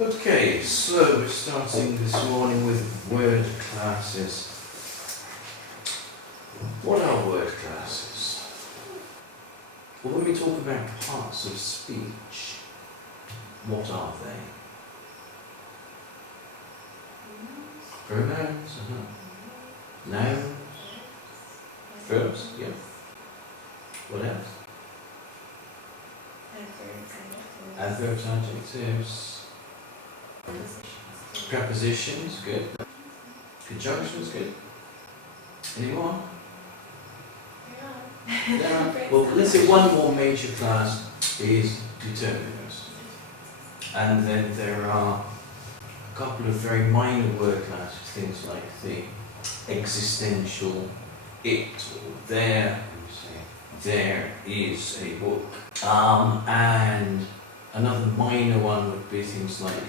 Okay, so we're starting this morning with word classes. What are word classes? Well, when we talk about parts of speech, what are they? Pronouns, nouns, verbs, yeah. What else? Adverbs, adjectives. Prepositions, good. Conjunctions, good. Any more? Yeah. Well, let's say one more major class is determiners. And then there are a couple of very minor word classes, things like the existential it or there, you say, there is a book. And another minor one would be things like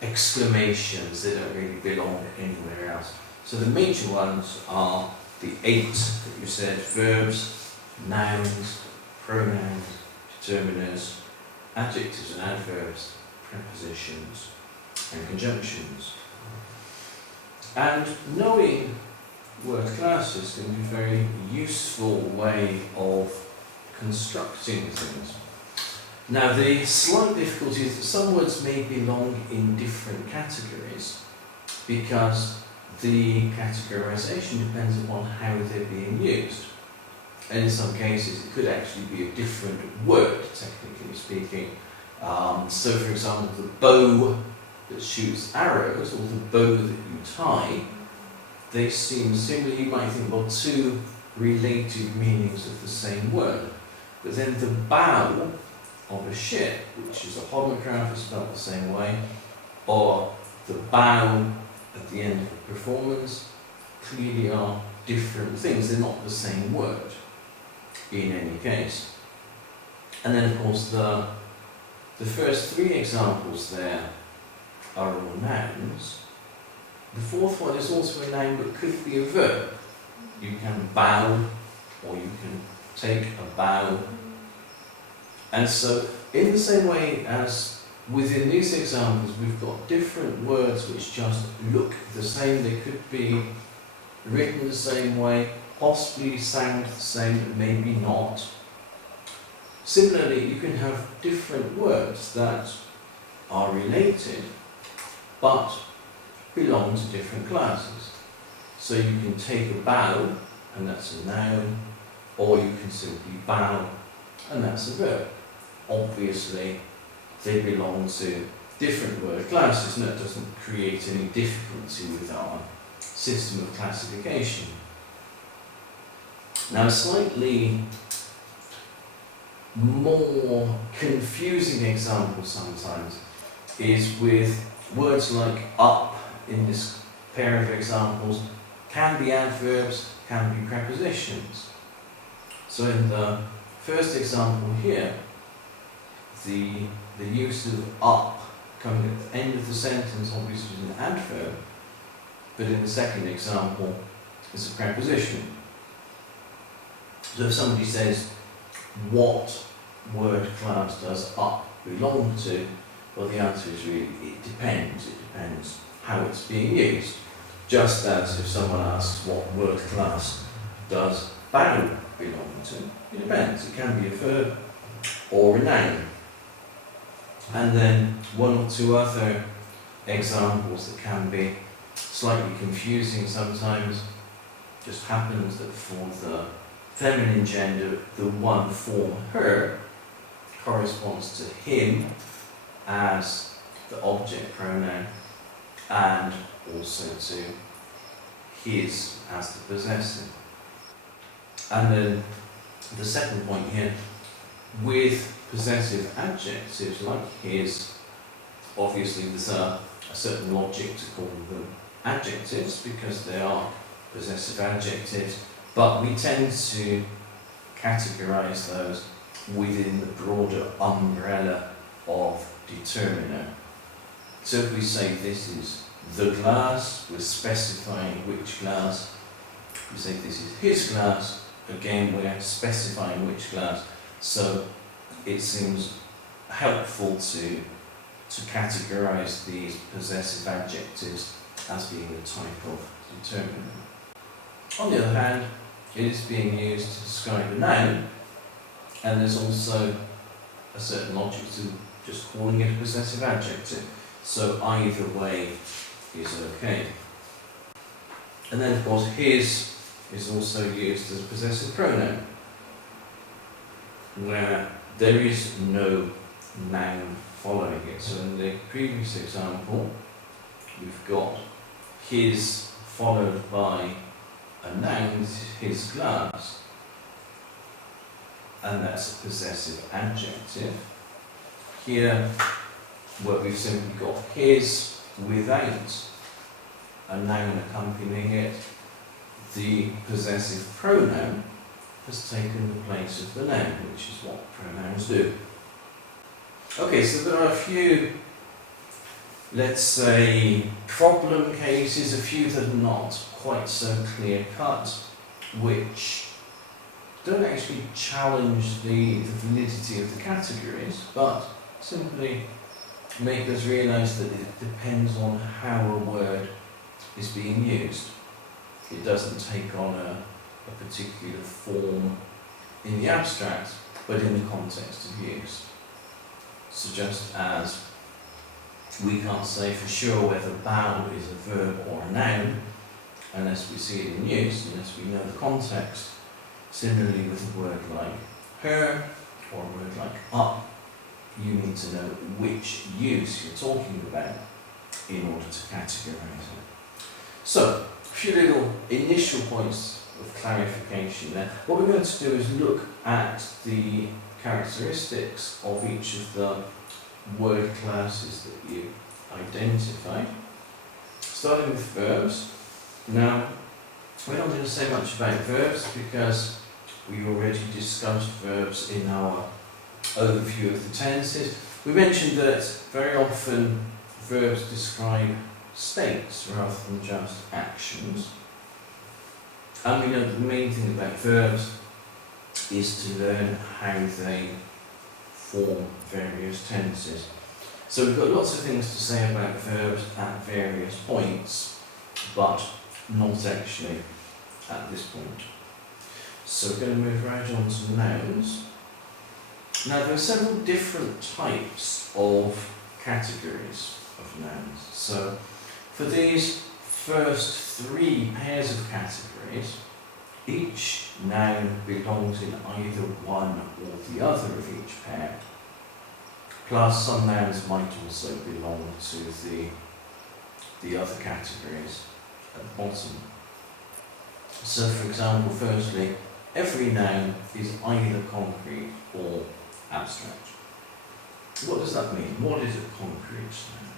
exclamations. They don't really belong anywhere else. So the major ones are the 8 that you said: verbs, nouns, pronouns, determiners, adjectives and adverbs, prepositions and conjunctions. And knowing word classes can be a very useful way of constructing things. Now, the slight difficulty is that some words may belong in different categories because the categorization depends upon how they're being used. And in some cases, it could actually be a different word, technically speaking. So, for example, the bow that shoots arrows, or the bow that you tie, they seem similar. You might think, well, two related meanings of the same word. But then the bow of a ship, which is a homograph, is spelled the same way, or the bow at the end of a performance, clearly are different things. They're not the same word in any case. And then, of course, the first 3 examples there are all nouns. The fourth one is also a noun but could be a verb. You can bow, or you can take a bow. And so, in the same way as within these examples, we've got different words which just look the same. They could be written the same way, possibly sound the same, but maybe not. Similarly, you can have different words that are related, but belong to different classes. So you can take a bow, and that's a noun, or you can simply bow, and that's a verb. Obviously, they belong to different word classes, and that doesn't create any difficulty with our system of classification. Now, a slightly more confusing example sometimes is with words like up in this pair of examples. Can be adverbs, can be prepositions. So in the first example here, the use of up coming at the end of the sentence obviously is an adverb, but in the second example it's a preposition. So if somebody says, what word class does up belong to? Well, the answer is really, it depends. It depends how it's being used. Just as if someone asks, what word class does bow belong to? It depends. It can be a verb or a noun. And then 1 or 2 other examples that can be slightly confusing sometimes. Just happens that for the feminine gender, the one form her corresponds to him as the object pronoun, and also to his as the possessor. And then the second point here, with possessive adjectives like his, obviously there's a certain logic to call them adjectives because they are possessive adjectives, but we tend to categorize those within the broader umbrella of determiner. So if we say this is the glass, we're specifying which glass. If we say this is his glass, again we're specifying which glass. So it seems helpful to to categorize these possessive adjectives as being a type of determinant. On the other hand, it is being used to describe a noun, and there's also a certain logic to just calling it a possessive adjective. So either way is okay. And then of course his is also used as a possessive pronoun, where there is no noun following it. So in the previous example, we've got his followed by a noun, his glass, and that's a possessive adjective. Here, where we've simply got his without a noun accompanying it, the possessive pronoun has taken the place of the noun, which is what pronouns do. Okay, so there are a few, let's say, problem cases, a few that are not quite so clear cut, which don't actually challenge the validity of the categories, but simply make us realise that it depends on how a word is being used. It doesn't take on a particular form in the abstract, but in the context of use. So just as we can't say for sure whether bow is a verb or a noun unless we see it in use, unless we know the context, similarly with a word like her or a word like up, you need to know which use you're talking about in order to categorize it. So, a few little initial points of clarification there. What we're going to do is look at the characteristics of each of the word classes that you identified. Starting with verbs. Now, we're not going to say much about verbs because we already discussed verbs in our overview of the tenses. We mentioned that very often verbs describe states rather than just actions. And we know that the main thing about verbs is to learn how they form various tenses. So we've got lots of things to say about verbs at various points, but not actually at this point. So we're going to move right on to nouns. Now there are several different types of categories of nouns. So for these first three pairs of categories, each noun belongs in either one or the other of each pair. Plus some nouns might also belong to the other categories at the bottom. So for example, firstly, every noun is either concrete or abstract. What does that mean? What is a concrete noun?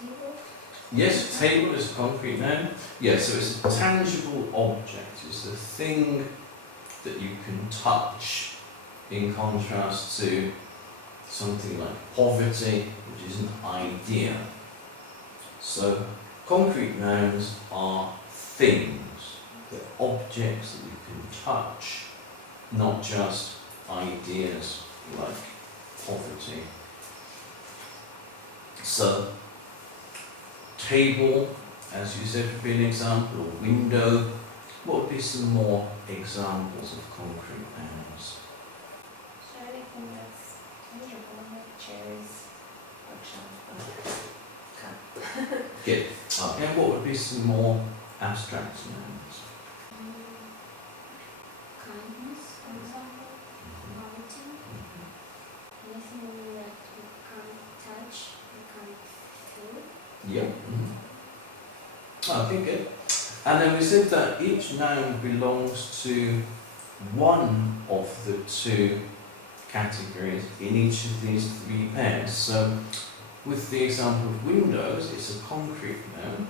Table. Yes, table is a concrete noun. Yes, so it's a tangible object. It's a thing that you can touch, in contrast to something like poverty, which is an idea. So concrete nouns are things, they're objects that you can touch, not just ideas like poverty. So, table, as you said, would be an example, or window. What would be some more examples of concrete nouns? So anything that's tangible, like chairs, bookshelf, cup. Good. Okay, and what would be some more abstract nouns? Kindness, for example, quality. Anything that we can't touch, we can't feel. Yep. Okay, good. And then we said that each noun belongs to one of the two categories in each of these three pairs. So, with the example of windows, it's a concrete noun.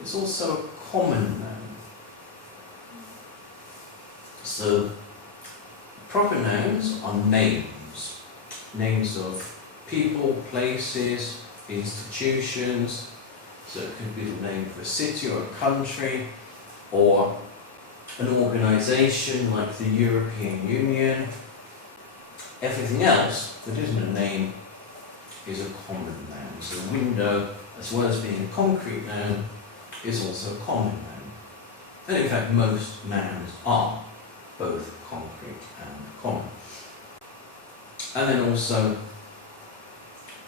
It's also a common noun. So, proper nouns are names. Names of people, places, institutions. So it could be the name of a city or a country, or an organisation like the European Union. Everything else that isn't a name is a common noun. So window, as well as being a concrete noun, is also a common noun. And in fact, most nouns are both concrete and common. And then also,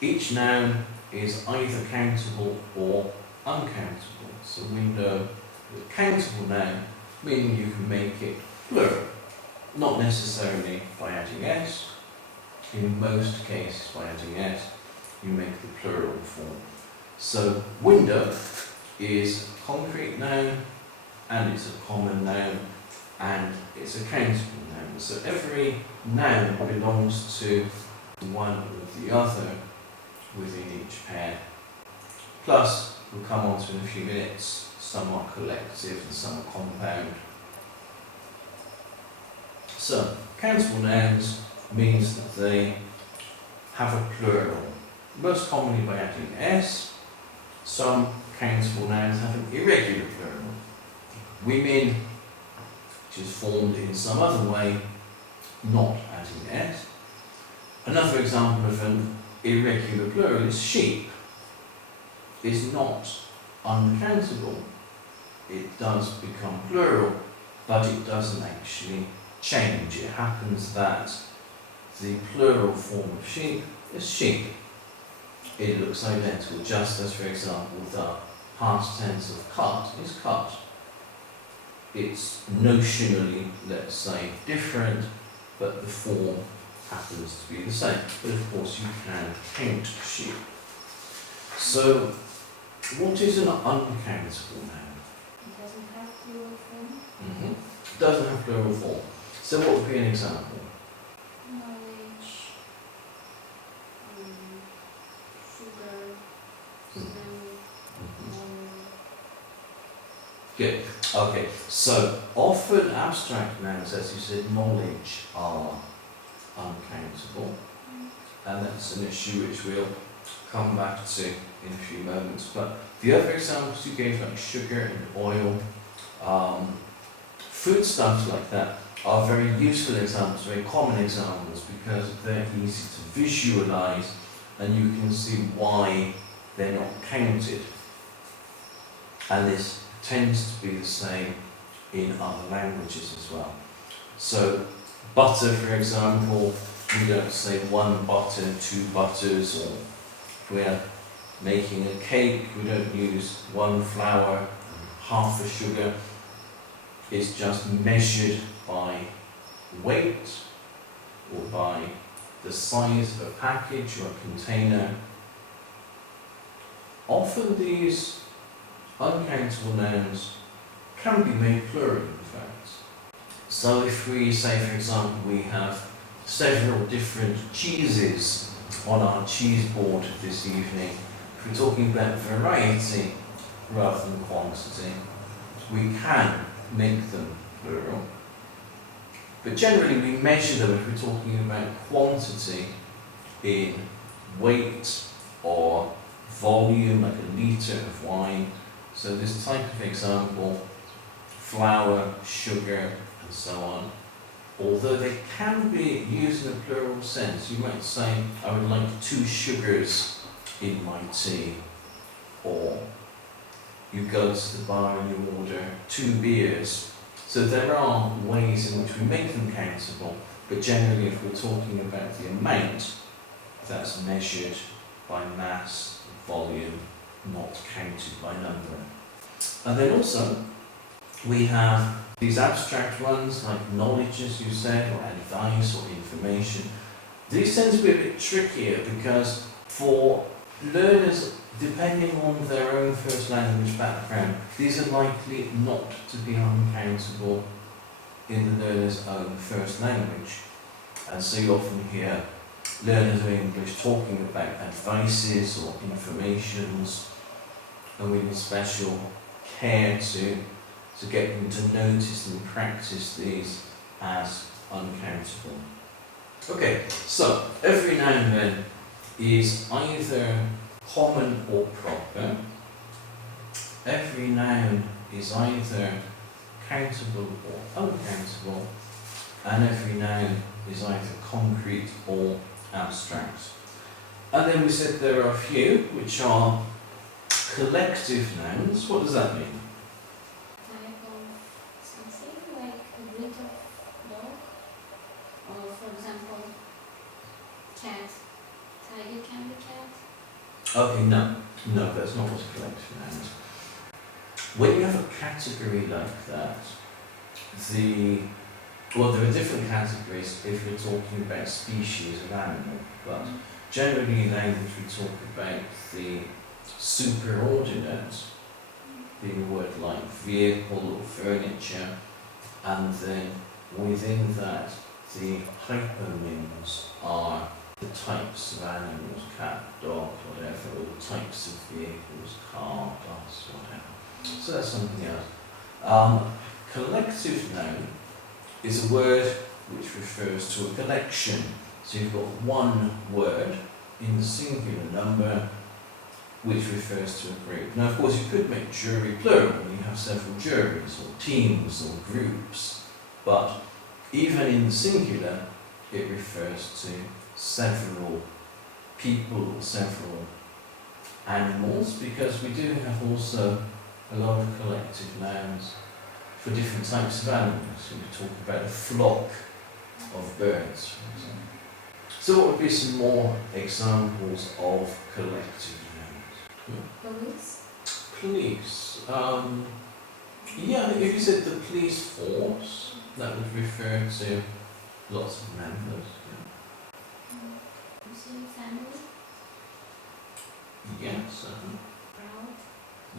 each noun is either countable or uncountable. So window is a countable noun, meaning you can make it plural. Not necessarily by adding s. In most cases, by adding s, you make the plural form. So window is a concrete noun, and it's a common noun, and it's a countable noun. So every noun belongs to one or the other within each pair. Plus, we'll come on to in a few minutes, some are collective and some are compound. So, countable nouns means that they have a plural, most commonly by adding s. Some countable nouns have an irregular plural. Women, which is formed in some other way, not adding s. Another example of an irregular plural is sheep. Is not uncountable. It does become plural, but it doesn't actually change. It happens that the plural form of sheep is sheep. It looks identical, just as, for example, the past tense of cut is cut. It's notionally, let's say, different, but the form happens to be the same. But of course, you can count sheep. So, what is an uncountable noun? It doesn't have plural form. Doesn't have plural form. So what would be an example? Knowledge, sugar, Good. Okay. So often abstract nouns, as you said, knowledge are uncountable, and that's an issue which we'll come back to in a few moments. But the other examples you gave, like sugar and oil, foodstuffs like that, are very useful examples, very common examples, because they're easy to visualize and you can see why they're not counted. And this tends to be the same in other languages as well. So butter, for example, we don't say one butter, two butters, or if we're making a cake, we don't use one flour, half a sugar. It's just measured by weight or by the size of a package or a container. Often these uncountable nouns can be made plural, in fact. So if we say, for example, we have several different cheeses on our cheese board this evening, if we're talking about variety rather than quantity, we can make them plural. But generally we measure them if we're talking about quantity in weight or volume, like a litre of wine. So this type of example, flour, sugar, and so on, although they can be used in a plural sense. You might say, I would like 2 sugars in my tea, or you go to the bar and you order 2 beers. So there are ways in which we make them countable, but generally if we're talking about the amount, that's measured by mass, volume, not counted by number. And then also, we have these abstract ones, like knowledge, as you said, or advice, or information. These tend to be a bit trickier because for learners, depending on their own first language background, these are likely not to be uncountable in the learner's own first language. And so you often hear learners of English talking about advices or informations, and we need special care to get them to notice and practice these as uncountable. Okay, so every noun then is either common or proper. Every noun is either countable or uncountable, and every noun is either concrete or abstract. And then we said there are a few which are collective nouns. What does that mean? Type of something like a breed of dog, or for example, cat. Tiger can be cat. Okay, no, that's not what a collective noun is. When you have a category like that, well, there are different categories if you're talking about species of animal, but generally in language we talk about the superordinate, being a word like vehicle or furniture, and then within that the hypernyms are the types of animals, cat, dog, whatever, or the types of vehicles, car, bus, whatever. So that's something else. Collective noun is a word which refers to a collection. So you've got one word in the singular number which refers to a group. Now, of course, you could make jury plural, and you have several juries, or teams, or groups, but even in the singular, it refers to several people or several animals, because we do have also a lot of collective nouns for different types of animals. So we talk about a flock of birds, for example. So what would be some more examples of collective nouns? Police. Police. Yeah, if you said the police force, that would refer to lots of members. You see family. Yes. Crowd.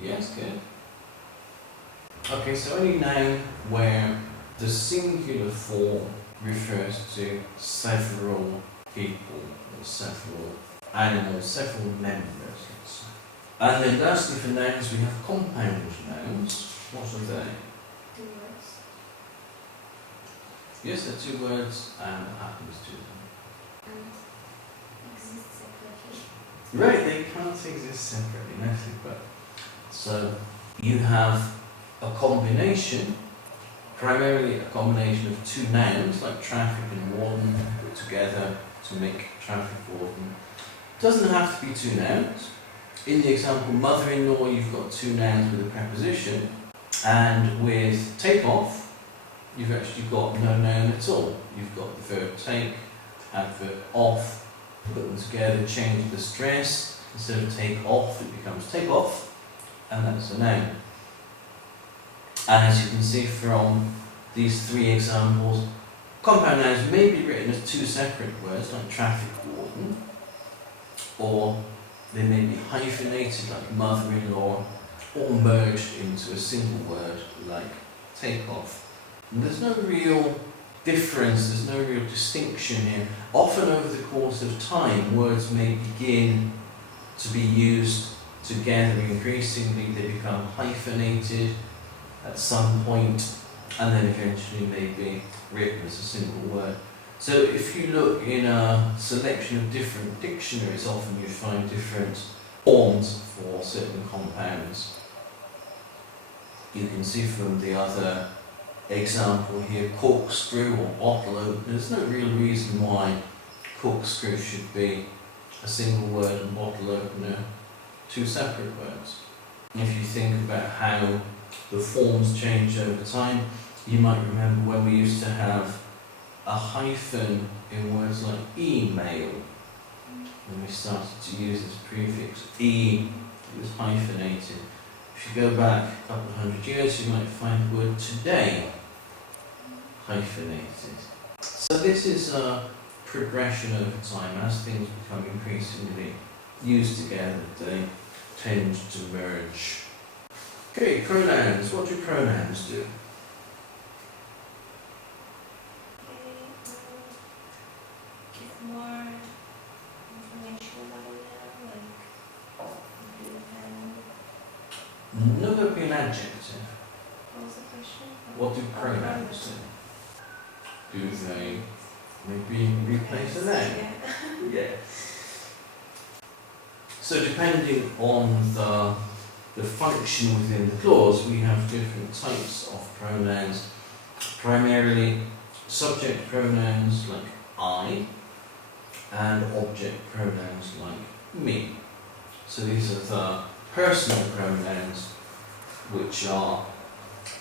Yes, good. Okay, so any noun where the singular form refers to several people or several animals, several members, let's say. And then lastly for nouns we have compound nouns. What are they? 2 words. Yes, they're 2 words and happens to them. And exist separately. Right, they can't exist separately, nicely put. So you have a combination, primarily a combination of 2 nouns like traffic and warden put together to make traffic warden. Doesn't have to be 2 nouns. In the example mother-in-law, you've got 2 nouns with a preposition, and with take off, you've actually got no noun at all. You've got the verb take, adverb off, put them together, change the stress. Instead of take off, it becomes take off, and that's a noun. And as you can see from these 3 examples, compound nouns may be written as 2 separate words, like traffic warden, or they may be hyphenated, like mother-in-law, or merged into a single word, like take off. And there's no real difference, there's no real distinction here. Often over the course of time, words may begin to be used together increasingly, they become hyphenated at some point, and then eventually may be written as a single word. So if you look in a selection of different dictionaries, often you find different forms for certain compounds. You can see from the other example here, corkscrew or bottle opener. There's no real reason why corkscrew should be a single word and bottle opener 2 separate words. And if you think about how the forms change over time, you might remember when we used to have a hyphen in words like email. When we started to use this prefix e, it was hyphenated. If you go back a couple of hundred years, you might find the word today hyphenated. So this is a progression over time. As things become increasingly used together, they tend to merge. Okay, pronouns. What do pronouns do? Give more information about them, like do and No, that would be an adjective. what was the question? What do pronouns do? Do they maybe replace a noun? Yeah. Yeah. So depending on the function within the clause, we have different types of pronouns. Primarily subject pronouns like I, and object pronouns like me. So these are the personal pronouns which are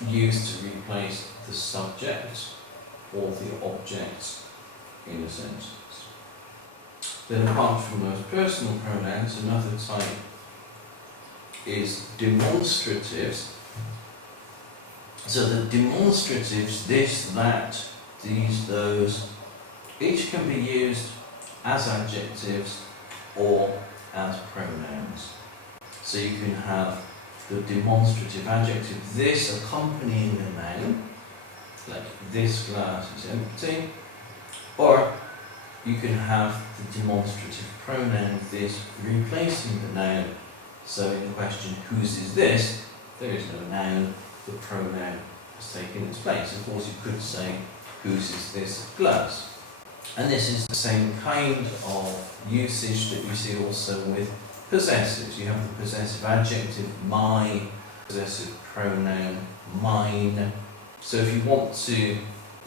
used to replace the subject or the object in a sentence. Then apart from those personal pronouns, another type is demonstratives. So the demonstratives, this, that, these, those, each can be used as adjectives or as pronouns. So you can have the demonstrative adjective, this, accompanying the noun, like this glass is empty, or you can have the demonstrative pronoun, this, replacing the noun. So in the question, whose is this? There is no noun, the pronoun has taken its place. Of course, you could say, whose is this glass? And this is the same kind of usage that you see also with possessives. You have the possessive adjective, my, possessive pronoun, mine. So if you want to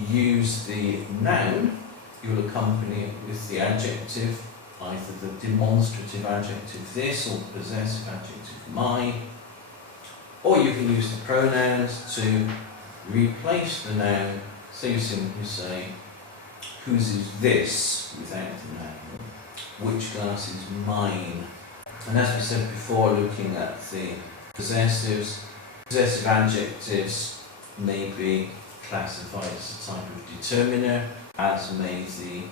use the noun, you will accompany it with the adjective, either the demonstrative adjective this or the possessive adjective my, or you can use the pronouns to replace the noun. So you simply say, whose is this, without the noun, which glass is mine. And as we said before, looking at the possessives, possessive adjectives may be classified as a type of determiner, as may the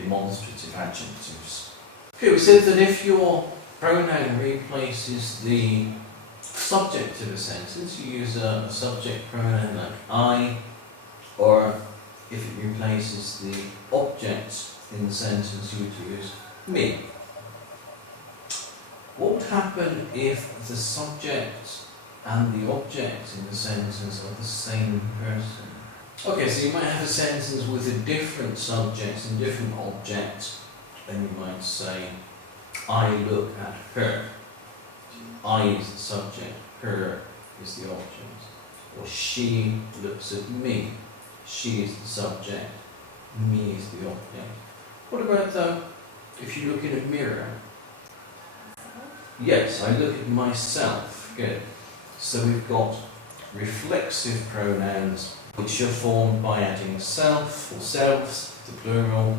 demonstrative adjectives. Okay, we said that if your pronoun replaces the subject of a sentence, you use a subject pronoun like I, or if it replaces the object in the sentence, you would use me. What would happen if the subject and the object in the sentence are the same person? Okay, so you might have a sentence with a different subject and different object, and you might say, I look at her. I is the subject, her is the object. Or she looks at me. She is the subject, me is the object. What about though, if you look in a mirror? Yes, I look at myself. Good. So we've got reflexive pronouns which are formed by adding self or selves, the plural,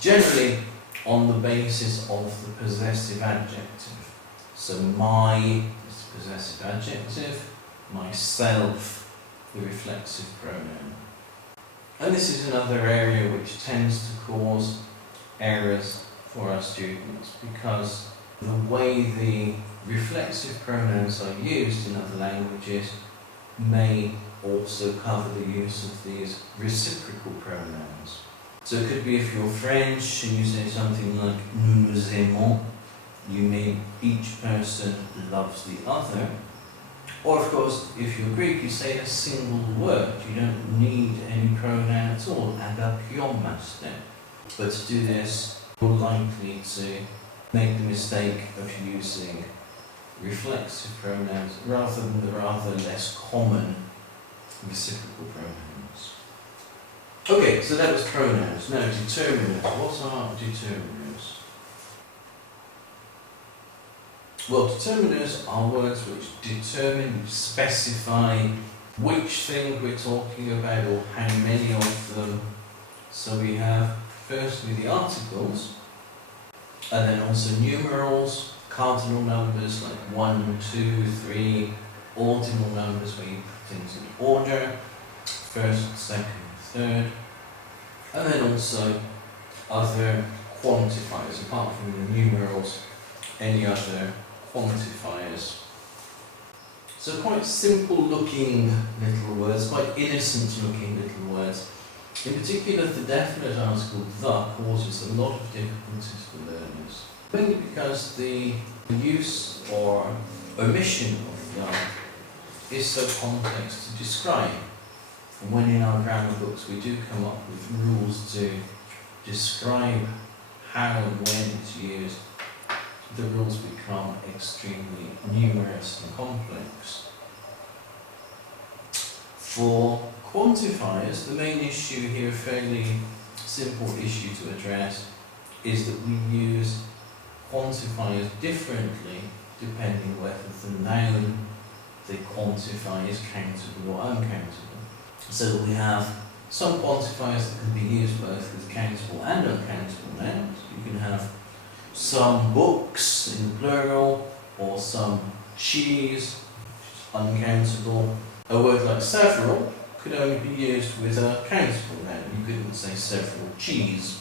generally on the basis of the possessive adjective. So my is the possessive adjective, myself the reflexive pronoun. And this is another area which tends to cause errors for our students, because the way the reflexive pronouns are used in other languages may also cover the use of these reciprocal pronouns. So it could be if you're French and you say something like nous nous aimons, you mean each person loves the other. Or of course, if you're Greek, you say a single word. You don't need any pronoun at all, agapiomαστε. But to do this, you're likely to make the mistake of using reflexive pronouns rather than the rather less common reciprocal pronouns. Okay, so that was pronouns. Now determiners. What are determiners? Well, determiners are words which determine, which specify which thing we're talking about or how many of them. So we have firstly the articles, and then also numerals, cardinal numbers like 1, 2, 3, ordinal numbers where you put things in order, first, second, third, and then also other quantifiers, apart from the numerals, any other quantifiers. So quite simple looking little words, quite innocent looking little words. In particular, the definite article the causes a lot of difficulties for learners. Mainly because the use or omission of the is so complex to describe. And when in our grammar books we do come up with rules to describe how and when it's used, the rules become extremely numerous and complex. For quantifiers, the main issue here, a fairly simple issue to address, is that we use quantifiers differently depending whether the noun they quantify is countable or uncountable. So we have some quantifiers that can be used both with countable and uncountable nouns. You can have some books in plural, or some cheese, uncountable. A word like several could only be used with a countable noun. You couldn't say several cheese.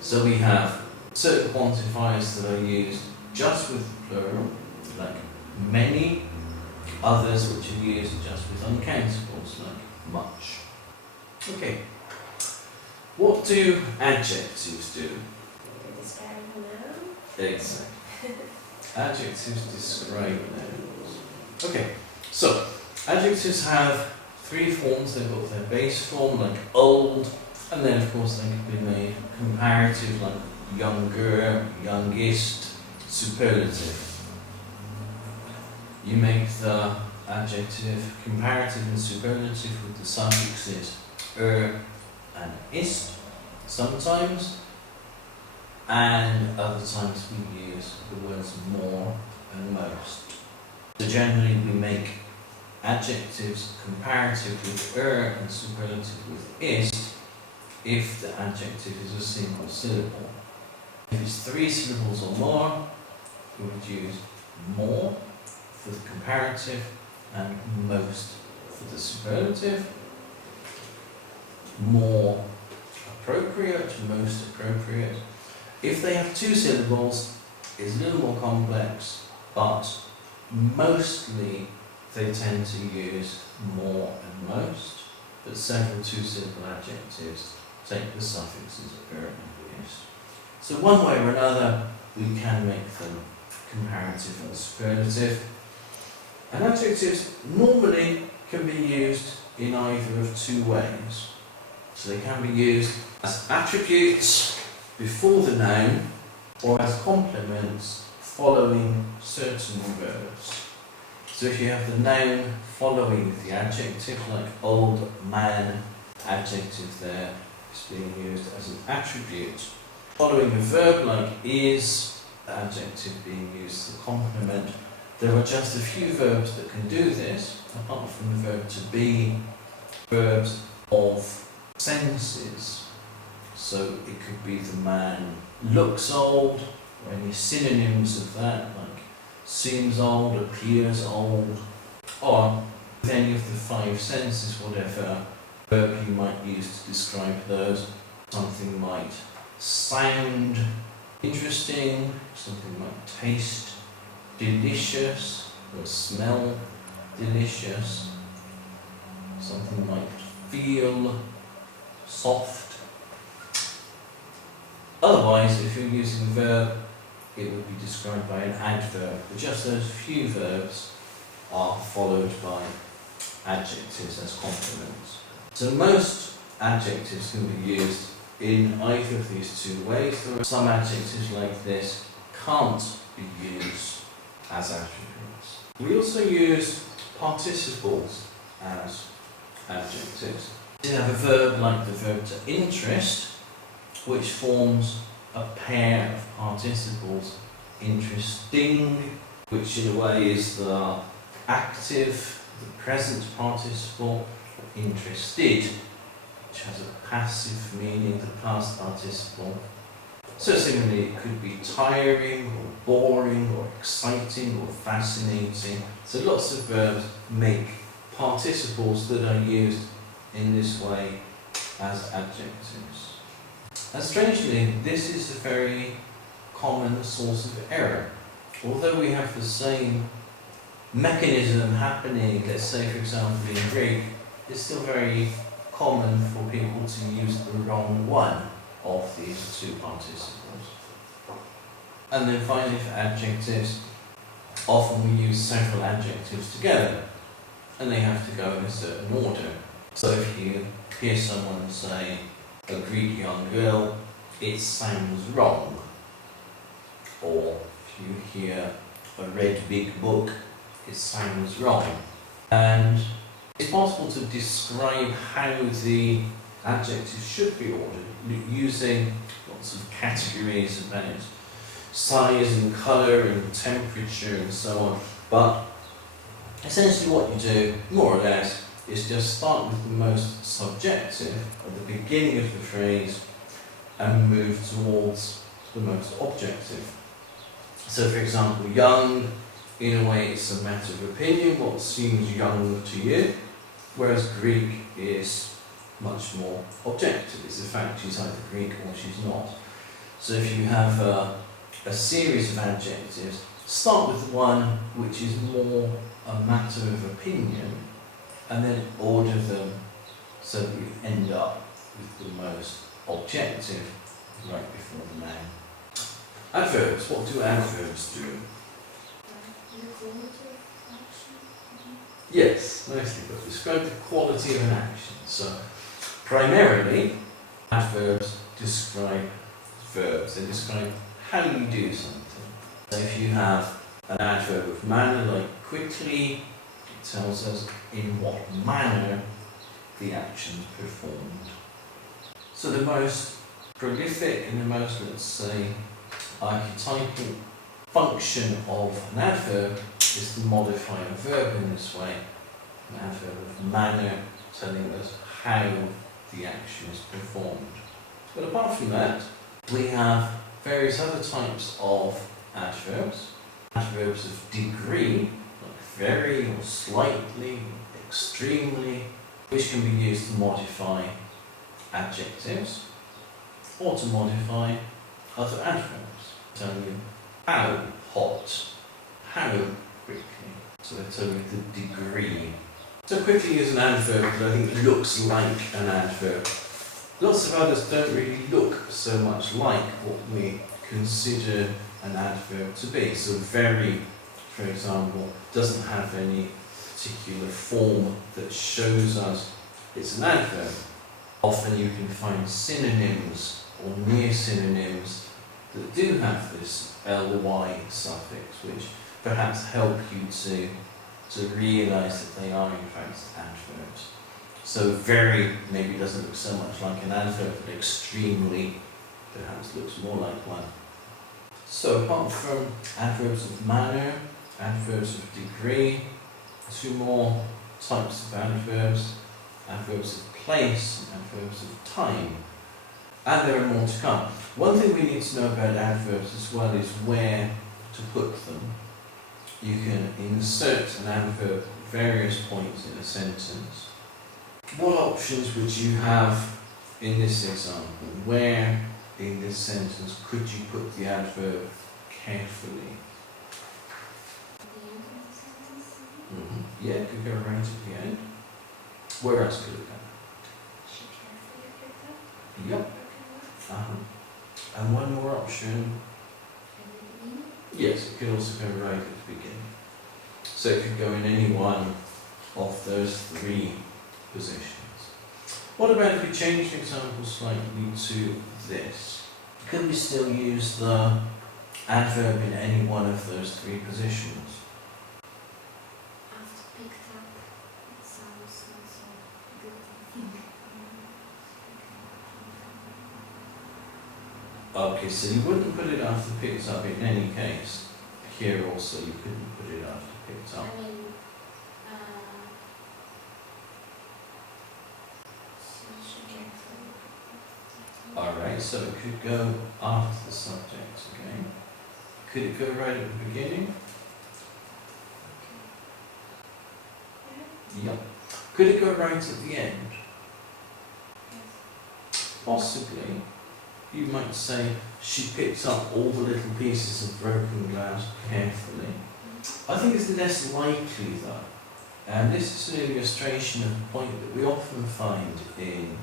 So we have certain quantifiers that are used just with the plural, like many, others which are used just with uncountables, like much. Okay, what do adjectives do? They describe a noun. Exactly. Adjectives describe nouns. Okay, so adjectives have three forms. They've got their base form, like old, and then of course they can be made comparative, like younger, youngest, superlative. You make the adjective comparative and superlative with the suffixes and ist sometimes, and other times we use the words more and most. So generally we make adjectives comparative with and superlative with ist if the adjective is a single syllable. If it's 3 syllables or more, we would use more for the comparative and most for the superlative. More appropriate, most appropriate. If they have 2 syllables, it's a little more complex, but mostly they tend to use more and most, but several 2-syllable adjectives take the suffixes and ist. So one way or another, we can make them comparative and superlative. And adjectives normally can be used in either of 2 ways. So they can be used as attributes before the noun, or as complements following certain verbs. So if you have the noun following the adjective, like old man, adjective there is being used as an attribute. Following a verb like is, the adjective being used as a complement. There are just a few verbs that can do this, apart from the verb to be, verbs of senses. So it could be the man looks old, or any synonyms of that, like seems old, appears old, or with any of the 5 senses, whatever verb you might use to describe those. Something might sound interesting, something might taste delicious, or smell delicious, something might feel soft. Otherwise, if you're using a verb, it would be described by an adverb. But just those few verbs are followed by adjectives as complements. So most adjectives can be used in either of these 2 ways. There are some adjectives like this can't be used as attributes. We also use participles as adjectives. You have a verb like the verb to interest, which forms a pair of participles, interesting, which in a way is the active, the present participle, interested, which has a passive meaning, the past participle. So similarly, it could be tiring, or boring, or exciting, or fascinating. So lots of verbs make participles that are used in this way as adjectives. And strangely, this is a very common source of error. Although we have the same mechanism happening, let's say for example in Greek, it's still very common for people to use the wrong one of these 2 participles. And then finally for adjectives, often we use several adjectives together, and they have to go in a certain order. So if you hear someone say, a Greek young girl, it sounds wrong. Or if you hear a red big book, it sounds wrong. And it's possible to describe how the adjectives should be ordered using lots of categories about size and colour and temperature and so on. But essentially what you do, more or less, is just start with the most subjective at the beginning of the phrase and move towards the most objective. So for example, young, in a way it's a matter of opinion, what seems young to you, whereas Greek is much more objective. It's the fact she's either Greek or she's not. So if you have a series of adjectives, start with one which is more a matter of opinion and then order them so that you end up with the most objective right before the noun. Adverbs, what do adverbs do? The quality of action. Yes, nicely put. Describe the quality of an action. So, primarily, adverbs describe verbs. They describe how you do something. So if you have an adverb of manner, like quickly, it tells us in what manner the action is performed. So the most prolific and the most, let's say, archetypal function of an adverb is to modify a verb in this way. An adverb of manner telling us how the action is performed. But apart from that, we have various other types of adverbs. Adverbs of degree, like very or slightly, extremely, which can be used to modify adjectives or to modify other adverbs. Telling you how hot, how quickly. So they're telling you the degree. So quickly is an adverb that I think looks like an adverb. Lots of others don't really look so much like what we consider an adverb to be. So very, for example, doesn't have any particular form that shows us it's an adverb. Often you can find synonyms or near synonyms that do have this ly suffix, which perhaps help you to realise that they are in fact adverbs. So very maybe doesn't look so much like an adverb, but extremely perhaps looks more like one. So apart from adverbs of manner, adverbs of degree, two more types of adverbs, adverbs of place, and adverbs of time. And there are more to come. One thing we need to know about adverbs as well is where to put them. You can insert an adverb at various points in a sentence. What options would you have in this example? Where in this sentence could you put the adverb carefully? At the end of the sentence. Yeah, it could go right at the end. Where else could it go? She carefully picked up. Yep. And one more option. At the beginning. Yes, it could also go right at the beginning. So it could go in any one of those three positions. What about if we change the example slightly to this? Could we still use the adverb in any one of those three positions? After picked up, it sounds not so good, I think. Okay, so you wouldn't put it after picked up in any case. Here also you couldn't put it after picked up. I mean, she carefully picked up. Alright, so it could go after the subject again. Could it go right at the beginning? Yep. Could it go right at the end? Possibly. You might say, she picked up all the little pieces of broken glass carefully. I think it's less likely though. And this is an illustration of a point that we often find in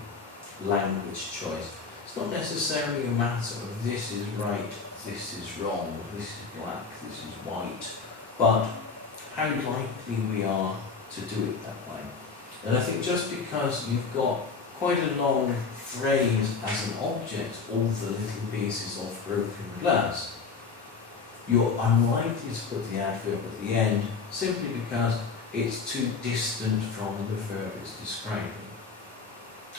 language choice. It's not necessarily a matter of this is right, this is wrong, this is black, this is white, but how likely we are to do it that way. And I think just because you've got quite a long phrase as an object, all the little pieces of broken glass, you're unlikely to put the adverb at the end simply because it's too distant from the verb it's describing.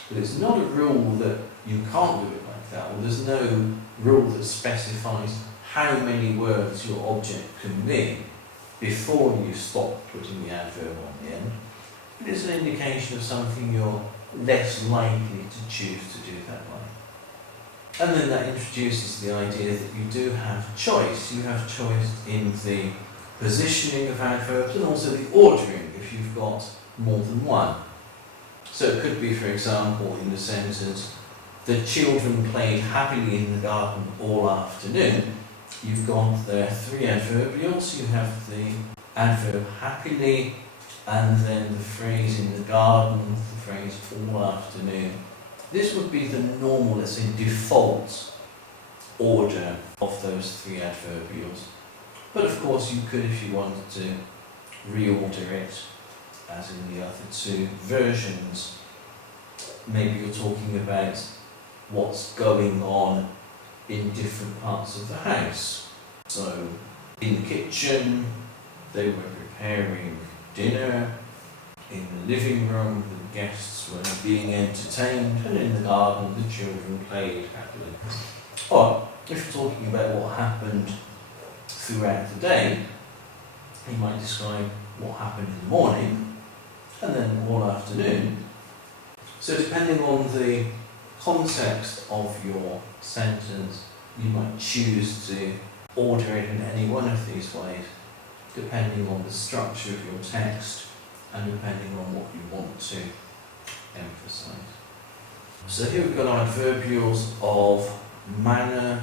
But it's not a rule that you can't do it like that, or there's no rule that specifies how many words your object can be before you stop putting the adverb on the end. It is an indication of something you're less likely to choose to do that way. And then that introduces the idea that you do have choice. You have choice in the positioning of adverbs and also the ordering if you've got more than one. So it could be, for example, in the sentence, the children played happily in the garden all afternoon. You've got there three adverbials. You have the adverb happily, and then the phrase in the garden, the phrase all afternoon. This would be the normal, let's say, default order of those three adverbials. But of course you could, if you wanted to, reorder it, as in the other two versions. Maybe you're talking about what's going on in different parts of the house. So, in the kitchen, they were preparing dinner. In the living room, the guests were being entertained, and in the garden, the children played happily. Or, if you're talking about what happened throughout the day, you might describe what happened in the morning, and then all afternoon. So depending on the context of your sentence, you might choose to order it in any one of these ways, depending on the structure of your text and depending on what you want to emphasize. So here we've got our adverbials of manner,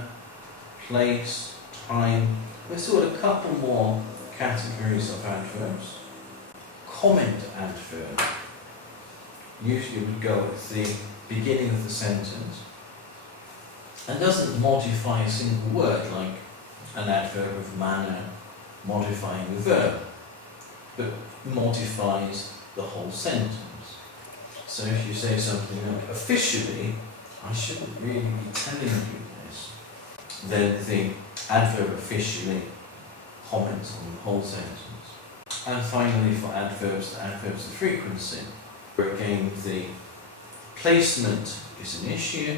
place, time. We've still got a couple more categories of adverbs. Comment adverb usually would go at the beginning of the sentence and doesn't modify a single word like an adverb of manner modifying the verb, but modifies the whole sentence. So if you say something like, officially, I shouldn't really be telling you this, then the adverb officially comments on the whole sentence. And finally, for adverbs of frequency, where again the placement is an issue.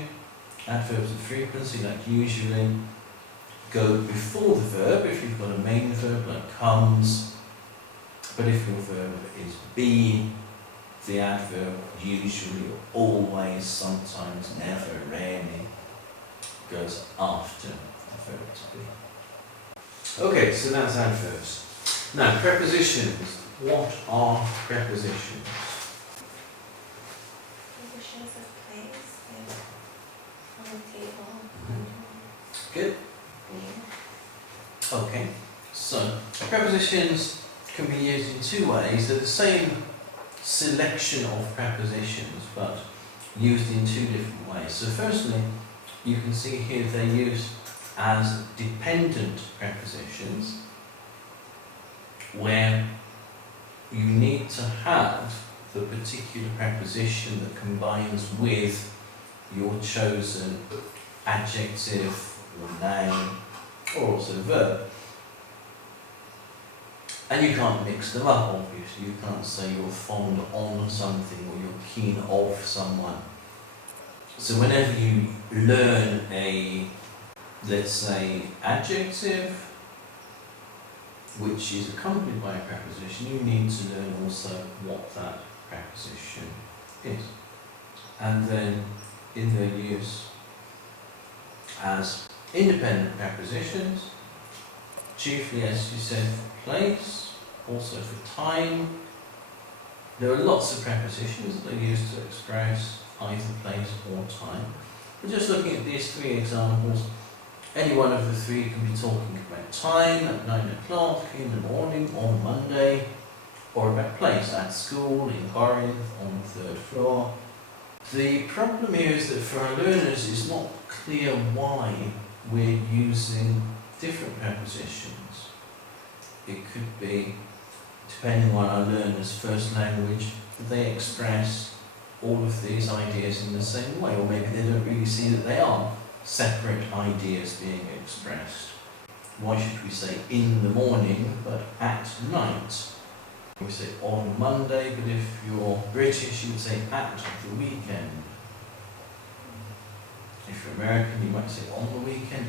Adverbs of frequency, like usually, go before the verb if you've got a main verb like comes, but if your verb is be, the adverb usually, always, sometimes, never, rarely goes after the verb to be. Okay, so that's adverbs. Now, prepositions. What are prepositions? Positions of place, like on the table. Good. Yeah. Okay, so prepositions can be used in two ways. They're the same selection of prepositions, but used in two different ways. So firstly, you can see here they're used as dependent prepositions, where you need to have the particular preposition that combines with your chosen adjective or noun or also verb. And you can't mix them up, obviously. You can't say you're fond on something or you're keen of someone. So whenever you learn a, let's say, adjective which is accompanied by a preposition, you need to learn also what that preposition is. And then in their use as independent prepositions, chiefly, as you said, for place, also for time. There are lots of prepositions that are used to express either place or time. We're just looking at these three examples. Any one of the three can be talking about time at 9 o'clock in the morning on Monday, or about place at school in Corinth on the 3rd floor. The problem here is that for our learners it's not clear why we're using different prepositions. It could be, depending on our learners' first language, that they express all of these ideas in the same way, or maybe they don't really see that they are separate ideas being expressed. Why should we say in the morning but at night? We say on Monday, but if you're British you would say at the weekend. If you're American, you might say on the weekend.